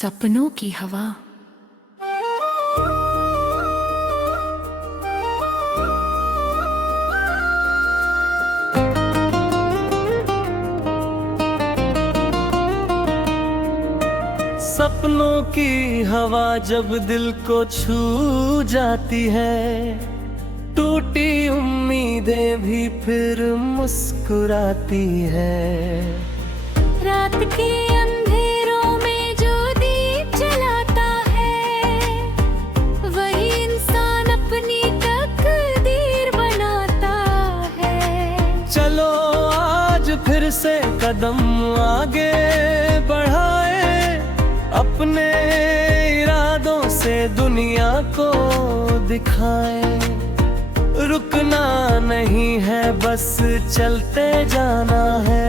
सपनों की हवा। सपनों की हवा जब दिल को छू जाती है, टूटी उम्मीदें भी फिर मुस्कुराती है। रात के अंधेरों में जो दीप जलाता है, वही इंसान अपनी तकदीर बनाता है। चलो आज फिर से कदम आगे बढ़ाए, अपने इरादों से दुनिया को दिखाए। रुकना नहीं है, बस चलते जाना है।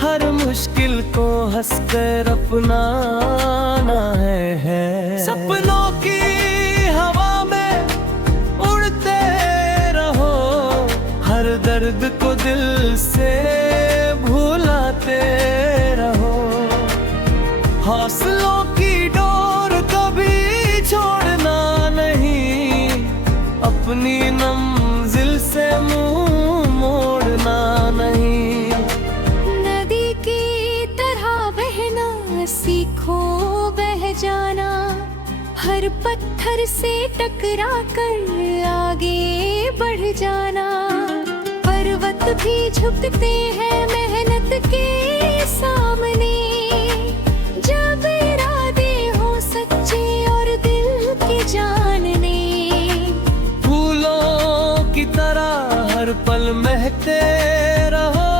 हर मुश्किल को हंसकर अपनाना है। सपनों की हवा में उड़ते रहो, हर दर्द को दिल से भुलाते रहो। हौसलों की डोर कभी छोड़ना नहीं, अपनी मंजिल से मुंह मोड़ना नहीं। नदी की तरह बहना सीखो, बह जाना। हर पत्थर से टकरा कर आगे बढ़ जाना। पर्वत भी झुकते हैं मेहनत के सामने, जब इरादे हो सच्चे और दिल के जानने। फूलों की तरह हर पल महकते रहो,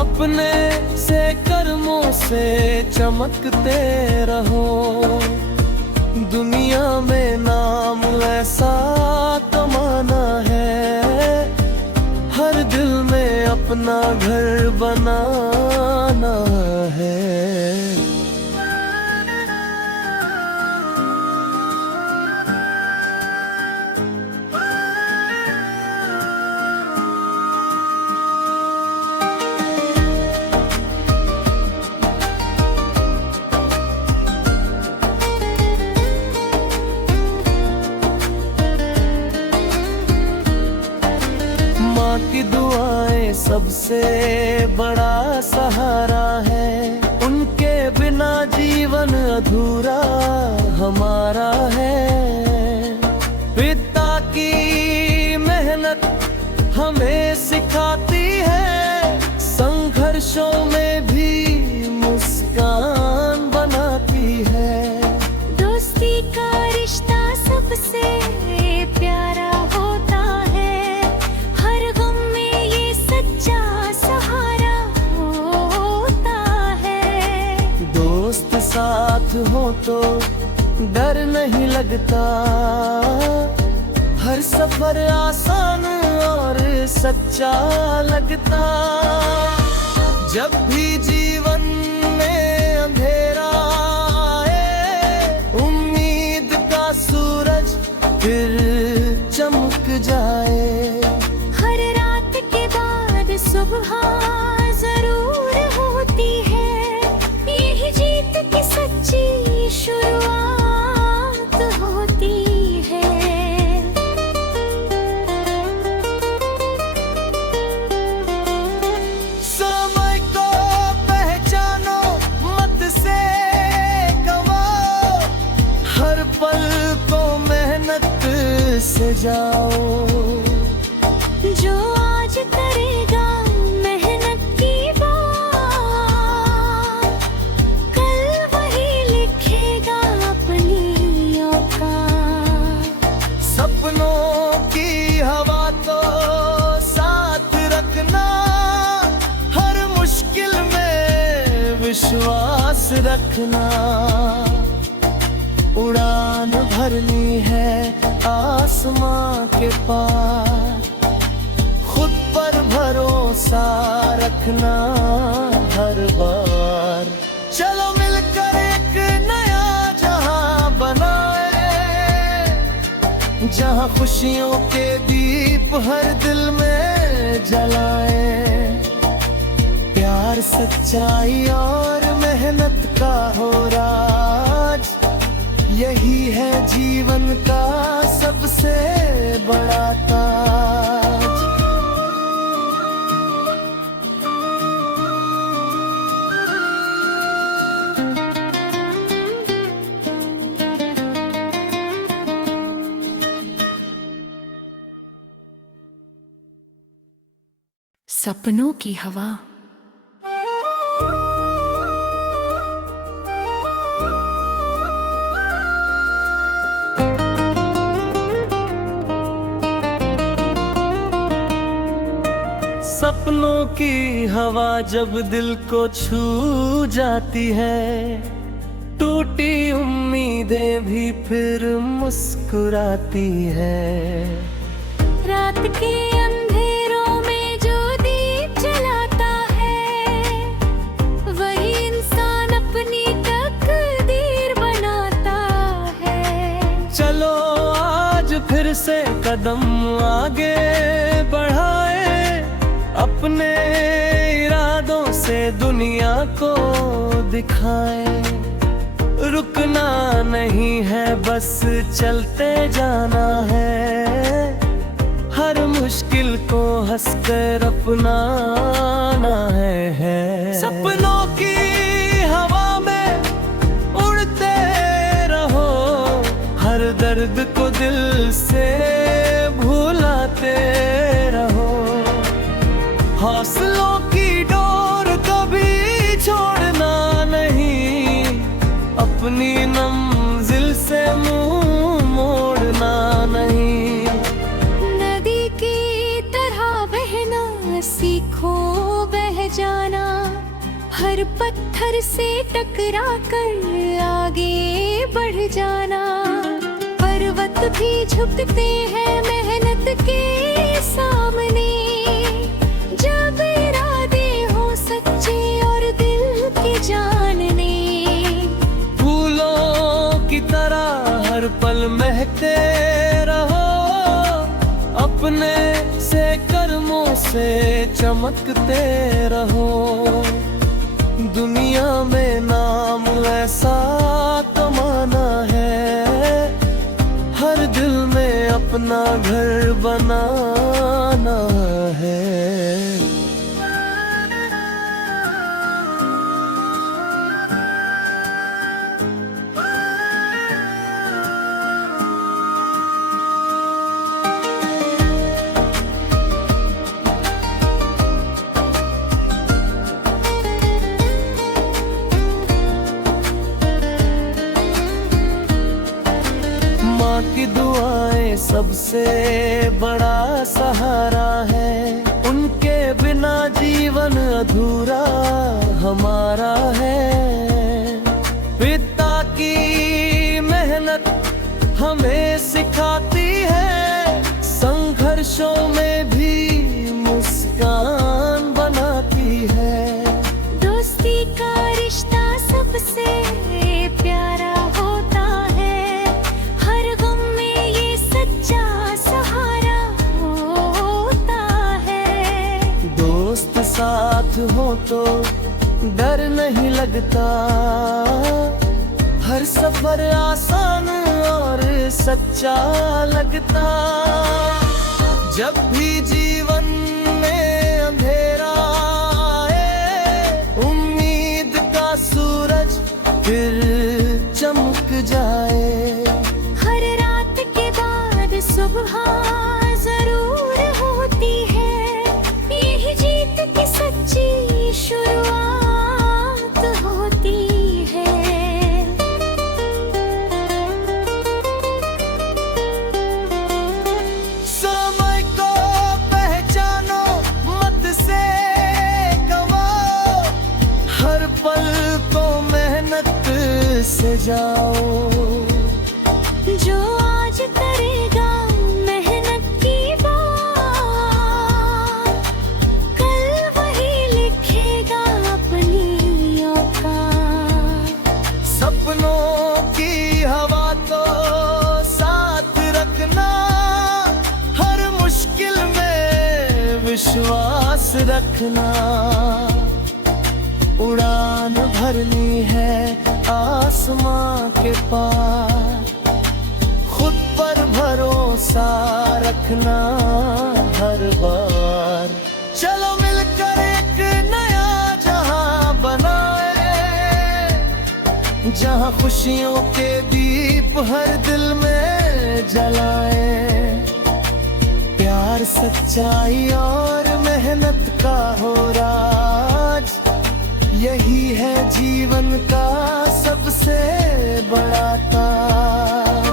अपने से कर्मों से चमकते रहो। दुनिया में नाम ऐसा कमाना है, हर दिल में अपना घर बनाना है। माँ की दुआएं सबसे बड़ा सहारा है, उनके बिना जीवन अधूरा हमारा है। पिता की मेहनत हमें सिखाती है, संघर्षों में भी मुस्कान बनाती है। दोस्ती का रिश्ता सबसे प्यारा होता है, हर गम में ये सच्चा सहारा होता है। दोस्त साथ हो तो डर नहीं लगता, हर सफर आसान और सच्चा लगता। जब भी जीवन में अंधेरा आए, उम्मीद का सूरज फिर चमक जाए। हर रात के बाद सुबह जरूर होती है, यही जीत की सच्ची शुरुआत होती है। समय को पहचानो, मत से गवाओ, हर पल को मेहनत से जाओ। जो आज करेगा मेहनत की बात, कल वही लिखेगा अपनी औकात। सपनों की हवा तो साथ रखना, हर मुश्किल में विश्वास रखना। उड़ान भरनी है आसमां के पार, खुद पर भरोसा रखना हर बार। चलो मिलकर एक नया जहां बनाए, जहां खुशियों के दीप हर दिल में जलाए। प्यार, सच्चाई और मेहनत का सपनों की हवा। सपनों की हवा जब दिल को छू जाती है, टूटी उम्मीदें भी फिर मुस्कुराती है। रात के अंधेरों में जो दीप जलाता है, वही इंसान अपनी तकदीर बनाता है। चलो आज फिर से कदम आगे बढ़ाए, अपने इरादों से दुनिया को दिखाए। रुकना नहीं है, बस चलते जाना है। हर मुश्किल को हंसकर अपनाना है। सपनों की हवा में उड़ते रहो, हर दर्द को दिल से भुलाते रहो। हौसलों की डोर कभी छोड़ना नहीं, अपनी मंजिल से मुंह मोड़ना नहीं। नदी की तरह बहना सीखो, बह जाना। हर पत्थर से टकरा कर आगे बढ़ जाना। पर्वत भी झुकते हैं मेहनत के सामने, जब इरादे हो सच्चे और दिल के जानने। फूलों की तरह हर पल महकते रहो, अपने से कर्मों से चमकते रहो। दुनिया में नाम ऐसा कमाना है, हर दिल में अपना घर बनाना है। माँ की दुआएं सबसे बड़ा सहारा है, उनके बिना जीवन अधूरा हमारा है। पिता की मेहनत हमें सिखाती है, संघर्षों में भी मुस्कान बनाती है। दोस्ती का रिश्ता सबसे प्यारा होता है, हर गम में ये सच्चा सहारा होता है। दोस्त साथ हो तो डर नहीं लगता, हर सफर आसान और सच्चा लगता। जब भी जीवन में अंधेरा आए, उम्मीद का सूरज फिर चमक जाए। हर रात के बाद सुबह जरूर होती है, यही जीत की सच्ची शुरुआत होती है। समय को पहचानो, मत से गवाओ, हर पल को मेहनत से जाओ। जो आज करेगा मेहनत की बात, कल वही लिखेगा अपनी औकात। सपनों की हवा को साथ रखना, हर मुश्किल में विश्वास रखना। उड़ान भरनी है आसमां के पार, खुद पर भरोसा रखना हर बार। चलो मिलकर एक नया जहां बनाए, जहां खुशियों के दीप हर दिल में जलाए। प्यार हर सच्चाई और मेहनत का हो राज। यही है जीवन का सबसे बड़ा ताज।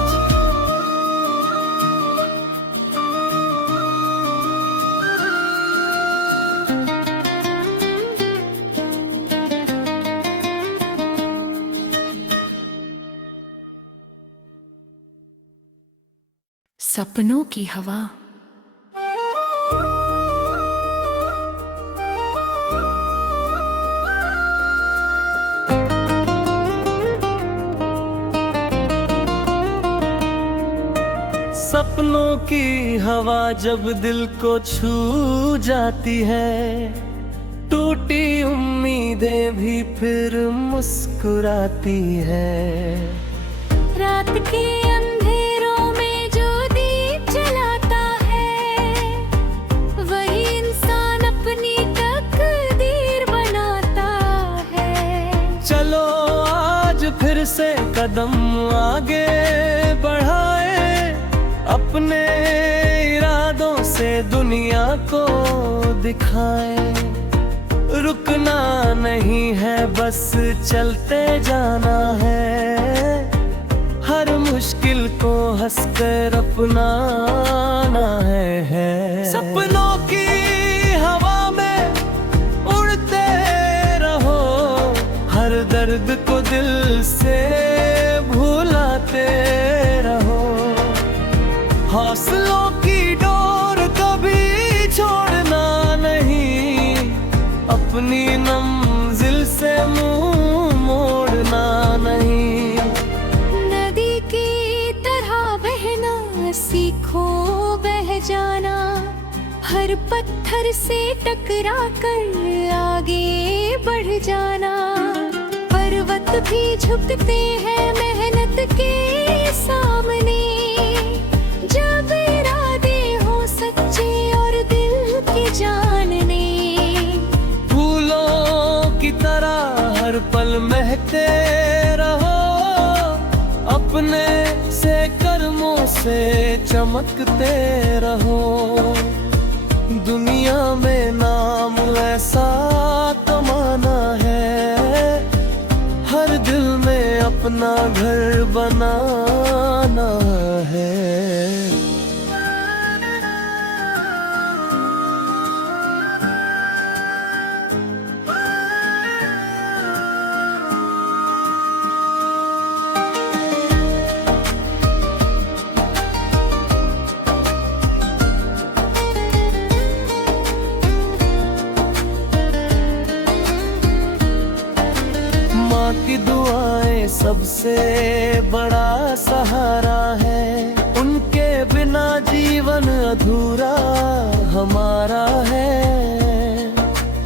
सपनों की हवा। सपनों की हवा जब दिल को छू जाती है, टूटी उम्मीदें भी फिर मुस्कुराती है। रात के अंधेरों में जो दीप जलाता है, वही इंसान अपनी तकदीर बनाता है। चलो आज फिर से कदम आगे बढ़ाए, अपने इरादों से दुनिया को दिखाए। रुकना नहीं है, बस चलते जाना है। हर मुश्किल को हंसकर अपनाना है। सपनों की हवा में उड़ते रहो, हर दर्द को दिल से भुलाते रहो। हौसलों की डोर कभी छोड़ना नहीं, अपनी मंजिल से मुंह मोड़ना नहीं। नदी की तरह बहना सीखो, बह जाना। हर पत्थर से टकरा कर आगे बढ़ जाना। पर्वत भी झुकते हैं मेहनत के सामने, जब इरादे हो सच्चे और दिल के जानने। फूलों की तरह हर पल महकते रहो, अपने से कर्मों से चमकते रहो। दुनिया में नाम ऐसा कमाना है, हर दिल में अपना घर बनाना है। माँ की दुआएं सबसे बड़ा सहारा है, उनके बिना जीवन अधूरा हमारा है।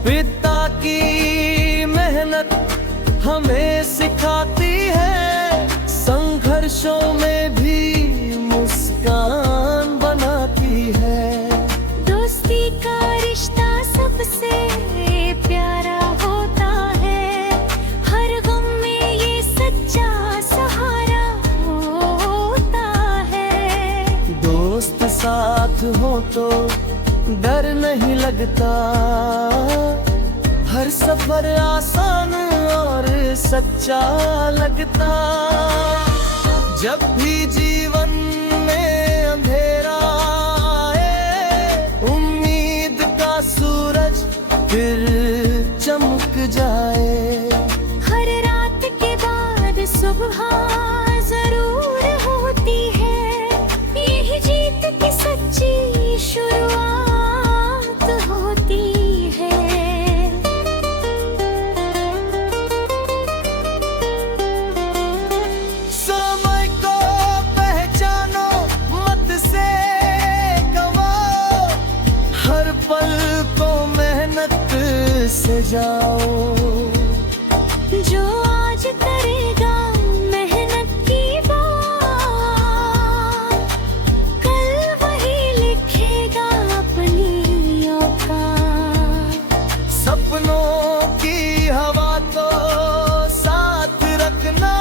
पिता की मेहनत हमें सिखाती है, संघर्षों में भी मुस्कान बनाती है। दोस्ती का रिश्ता सबसे प्यारा होता है, हर गम में ये सच्चा सहारा होता है। दोस्त साथ हो तो डर नहीं लगता, हर सफर आसान और सच्चा लगता। जब भी जीवन में अंधेरा आए, उम्मीद का सूरज फिर चमक जाए। हर रात के बाद सुबह जरूर होती है, यही जीत की सच्ची शुरुआत होती है। समय को पहचानो, मत से गवाओ, हर पल को मेहनत से जाओ। जो आज करेगा मेहनत की बात, कल वही लिखेगा अपनी औकात। सपनों की हवा तो साथ रखना,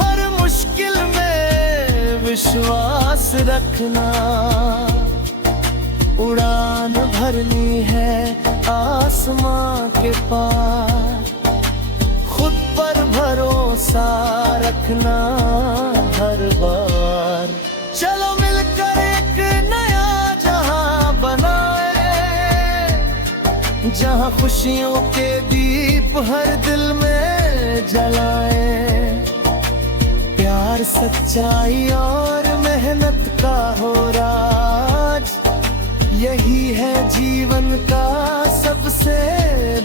हर मुश्किल में विश्वास रखना। उड़ान भरनी है आसमां के पार। खुद पर भरोसा रखना हर बार। चलो मिलकर एक नया जहां बनाए, जहां खुशियों के दीप हर दिल में जलाए। प्यार, सच्चाई और मेहनत का हो राज, यही है जीवन का सबसे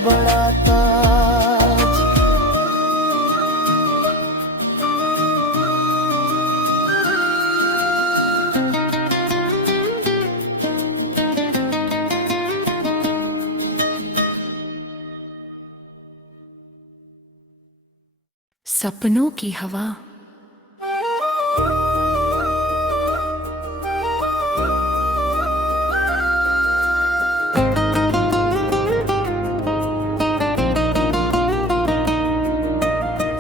बड़ा ताज। सपनों की हवा।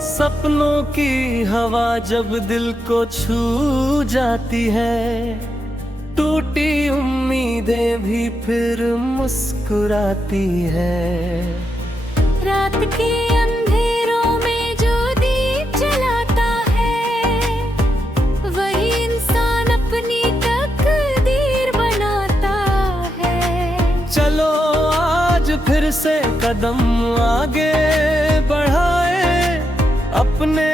सपनों की हवा जब दिल को छू जाती है, टूटी उम्मीदें भी फिर मुस्कुराती है। रात के अंधेरों में जो दीप जलाता है, वही इंसान अपनी तकदीर बनाता है। चलो आज फिर से कदम आगे बढ़ाए, अपने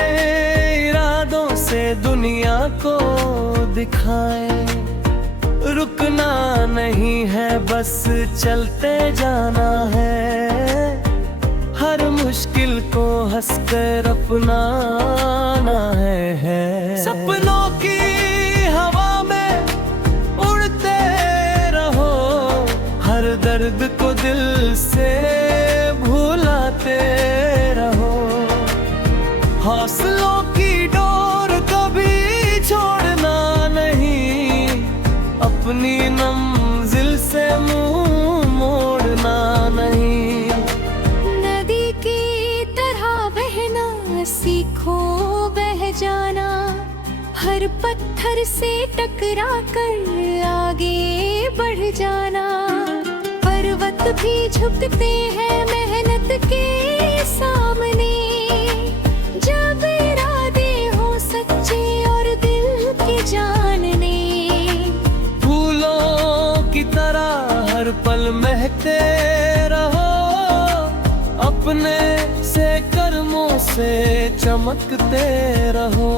इरादों से दुनिया को दिखाए। रुकना नहीं है, बस चलते जाना है। हर मुश्किल को हंसकर अपनाना है। सपनों की हवा में उड़ते रहो, हर दर्द को दिल से भुलाते रहो। हौसलों की डोर कभी छोड़ना नहीं, अपनी मंजिल से मुंह मोड़ना नहीं। नदी की तरह बहना सीखो, बह जाना। हर पत्थर से टकरा कर आगे बढ़ जाना। पर्वत भी झुकते हैं मेहनत के सामने, जब इरादे हो सच्चे और दिल के जानने। फूलों की तरह हर पल महकते रहो, अपने से कर्मों से चमकते रहो।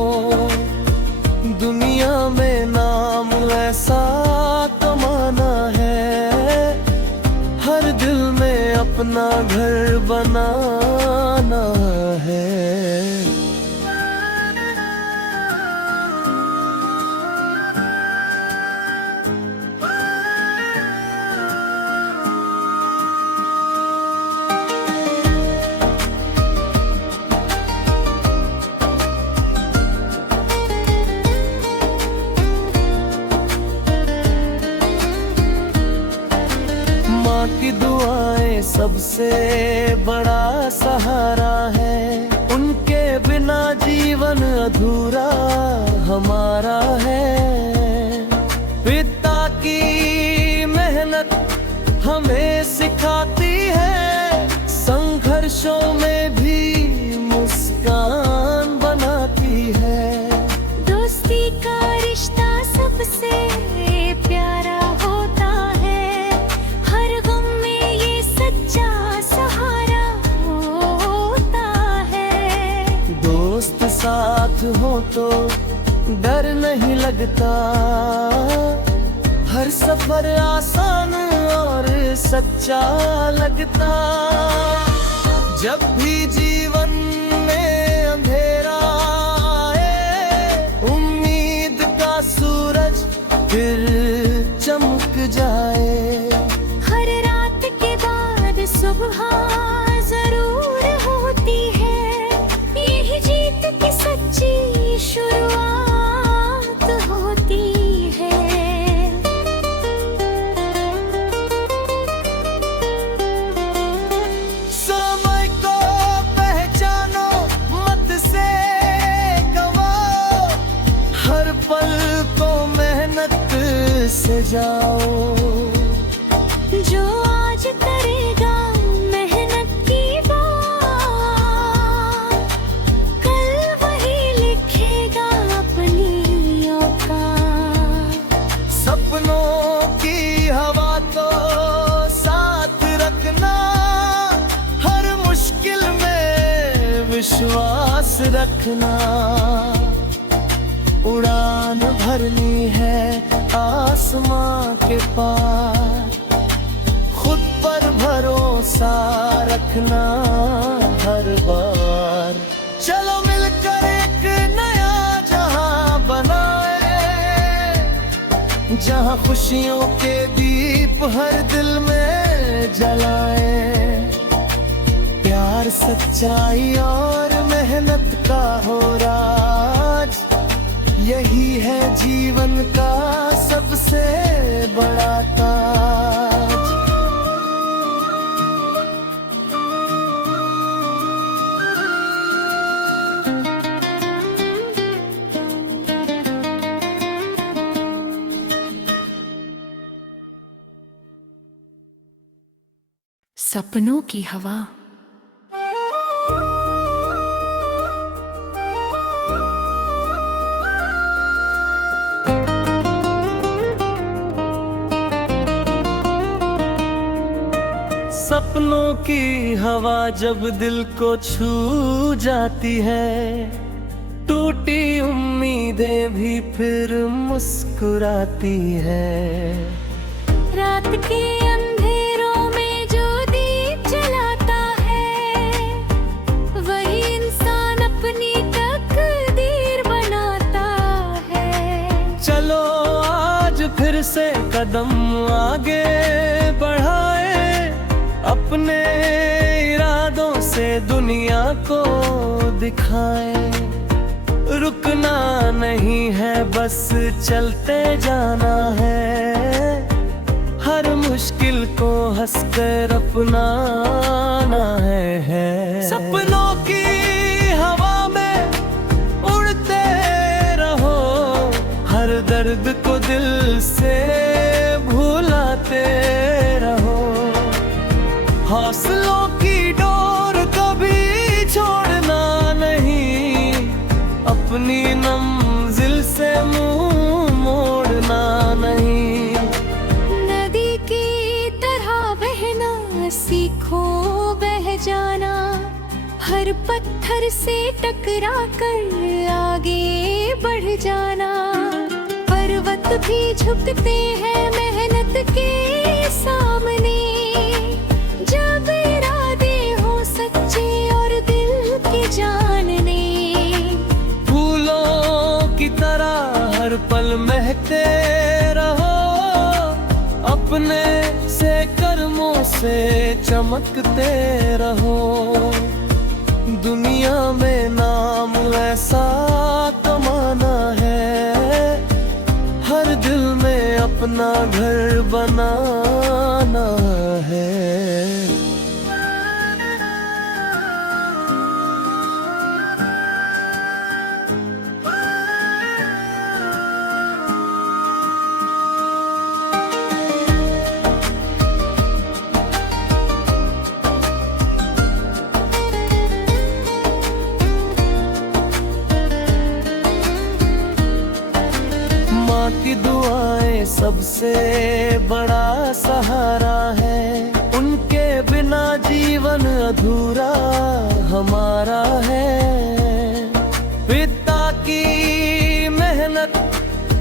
दुनिया में नाम ऐसा कमाना है, हर दिल में अपना घर बनाना है। माँ की दुआएं सबसे बड़ा सहारा है, उनके बिना जीवन अधूरा हमारा है। पिता की मेहनत हमें सिखाती है, संघर्षों में भी मुस्कान बनाती है। दोस्ती का रिश्ता सबसे प्यारा होता है, हर गम में ये सच्चा सहारा होता है। दोस्त साथ हो तो डर नहीं लगता, हर सफर आसान और सच्चा लगता। जब भी जीवन में अंधेरा आए, उम्मीद का सूरज फिर चमक जाए। हर रात के बाद सुबह जरूर होती है, यही जीत की सच्ची शुरुआत होती है। समय को पहचानो, मत से गवाओ, हर पल को मेहनत से जाओ। विश्वास रखना, उड़ान भरनी है आसमां के पार, खुद पर भरोसा रखना हर बार। चलो मिलकर एक नया जहां बनाए, जहां खुशियों के दीप हर दिल में जलाए। प्यार, सच्चाई और मेहनत का हो राज, यही है जीवन का सबसे बड़ा ताज। सपनों की हवा। सपनों की हवा जब दिल को छू जाती है, टूटी उम्मीदें भी फिर मुस्कुराती है। रात के अंधेरों में जो दीप जलाता है, वही इंसान अपनी तकदीर बनाता है। चलो आज फिर से कदम आगे बढ़ाए, अपने इरादों से दुनिया को दिखाएं। रुकना नहीं है, बस चलते जाना है, हर मुश्किल को हंसकर अपनाना है। सपनों की हवा में उड़ते रहो, हर दर्द को दिल से भुलाते रहो। हौसलों की डोर कभी छोड़ना नहीं, अपनी मंजिल से मुंह मोड़ना नहीं। नदी की तरह बहना सीखो, बह जाना, हर पत्थर से टकरा कर आगे बढ़ जाना। पर्वत भी झुकते हैं मेहनत के सामने, जब इरादे हो सच्चे और दिल के जानने। फूलों की तरह हर पल महकते रहो, अपने से कर्मों से चमकते रहो। दुनिया में नाम ऐसा कमाना है, हर दिल में अपना घर बनाना है। माँ की दुआएं सबसे बड़ा सहारा है, उनके बिना जीवन अधूरा हमारा है। पिता की मेहनत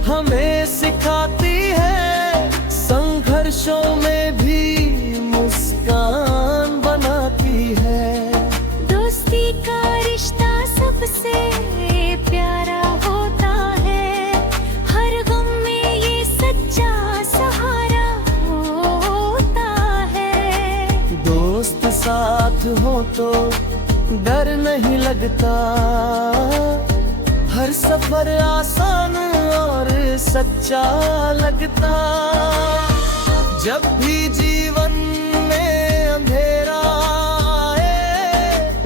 हमें सिखाती है, संघर्षों में भी मुस्कान बनाती है। दोस्ती का रिश्ता सबसे प्यारा होता है, हर गम में ये सच्चा सहारा होता है। दोस्त साथ हो तो डर नहीं लगता, हर सफर आसान और सच्चा लगता। जब भी जीवन में अंधेरा आए,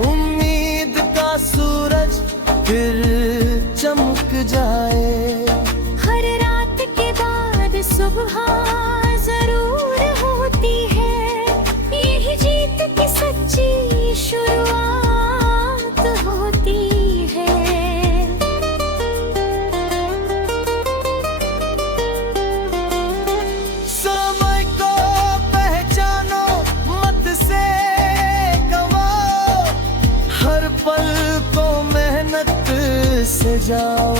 उम्मीद का सूरज फिर चमक जाए। हर रात के बाद सुबह जरूर होती है, यही जीत की सच्ची शुरुआत होती है। समय को पहचानो, मत से गवाओ, हर पल से जाओ।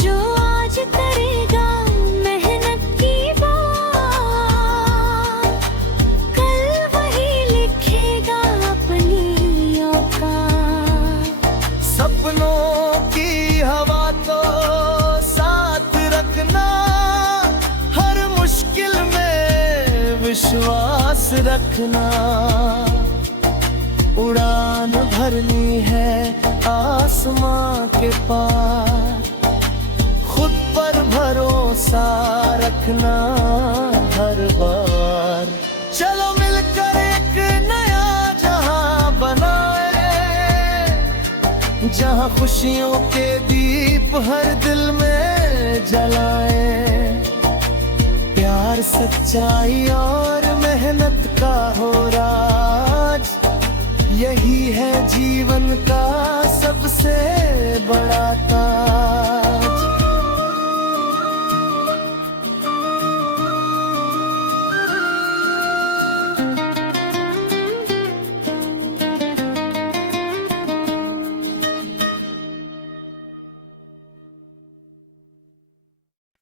जो आज करेगा मेहनत की बात, कल वही लिखेगा अपनी औकात। सपनों की हवा तो साथ रखना, हर मुश्किल में विश्वास रखना। उड़ान भरनी है आसमां के पार, खुद पर भरोसा रखना हर बार। चलो मिलकर एक नया जहां बनाए, जहां खुशियों के दीप हर दिल में जलाए। प्यार, सच्चाई और मेहनत का हो राज, यही है जीवन का सबसे बड़ा ताज।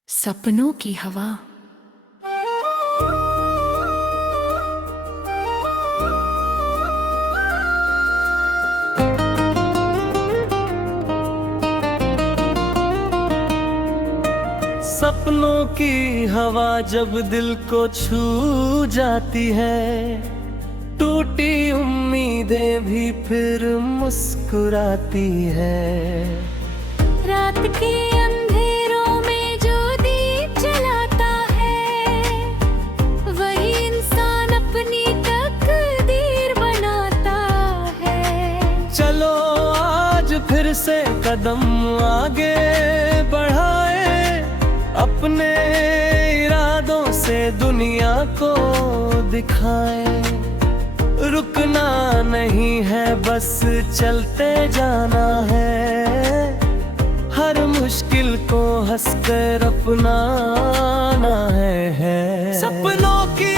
सपनों की हवा। सपनों की हवा जब दिल को छू जाती है, टूटी उम्मीदें भी फिर मुस्कुराती है। रात के अंधेरों में जो दीप जलाता है, वही इंसान अपनी तकदीर बनाता है। चलो आज फिर से कदम आगे बढ़ाए, अपने इरादों से दुनिया को दिखाए। रुकना नहीं है, बस चलते जाना है, हर मुश्किल को हंसकर अपनाना है। सपनों की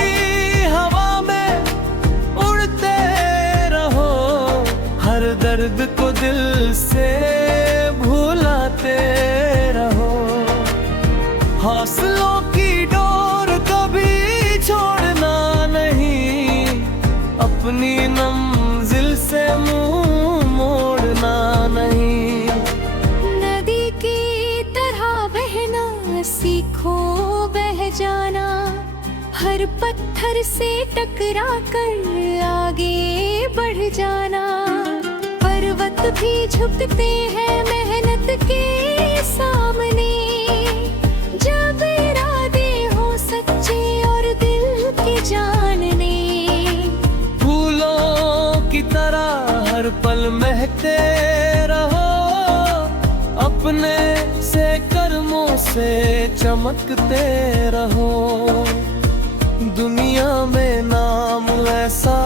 हवा में उड़ते रहो, हर दर्द को दिल से भुलाते रहो। हौसलों की डोर कभी छोड़ना नहीं, अपनी मंजिल से मुंह मोड़ना नहीं। नदी की तरह बहना सीखो, बह जाना, हर पत्थर से टकरा कर आगे बढ़ जाना। पर्वत भी झुकते हैं मेहनत के सामने, जब इरादे हो सच्चे और दिल के जानने। फूलों की तरह हर पल महकते रहो, अपने से कर्मों से चमकते रहो। दुनिया में नाम ऐसा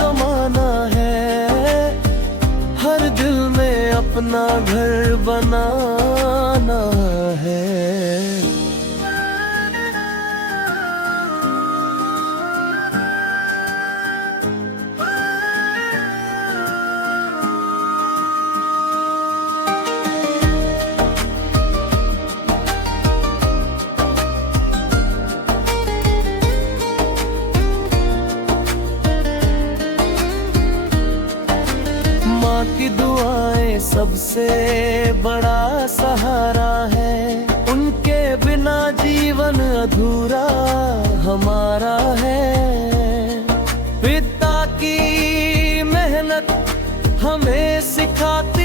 कमाना है, हर दिल में अपना घर बनाना है। माँ की दुआएं सबसे बड़ा सहारा है, उनके बिना जीवन अधूरा हमारा है। पिता की मेहनत हमें सिखाती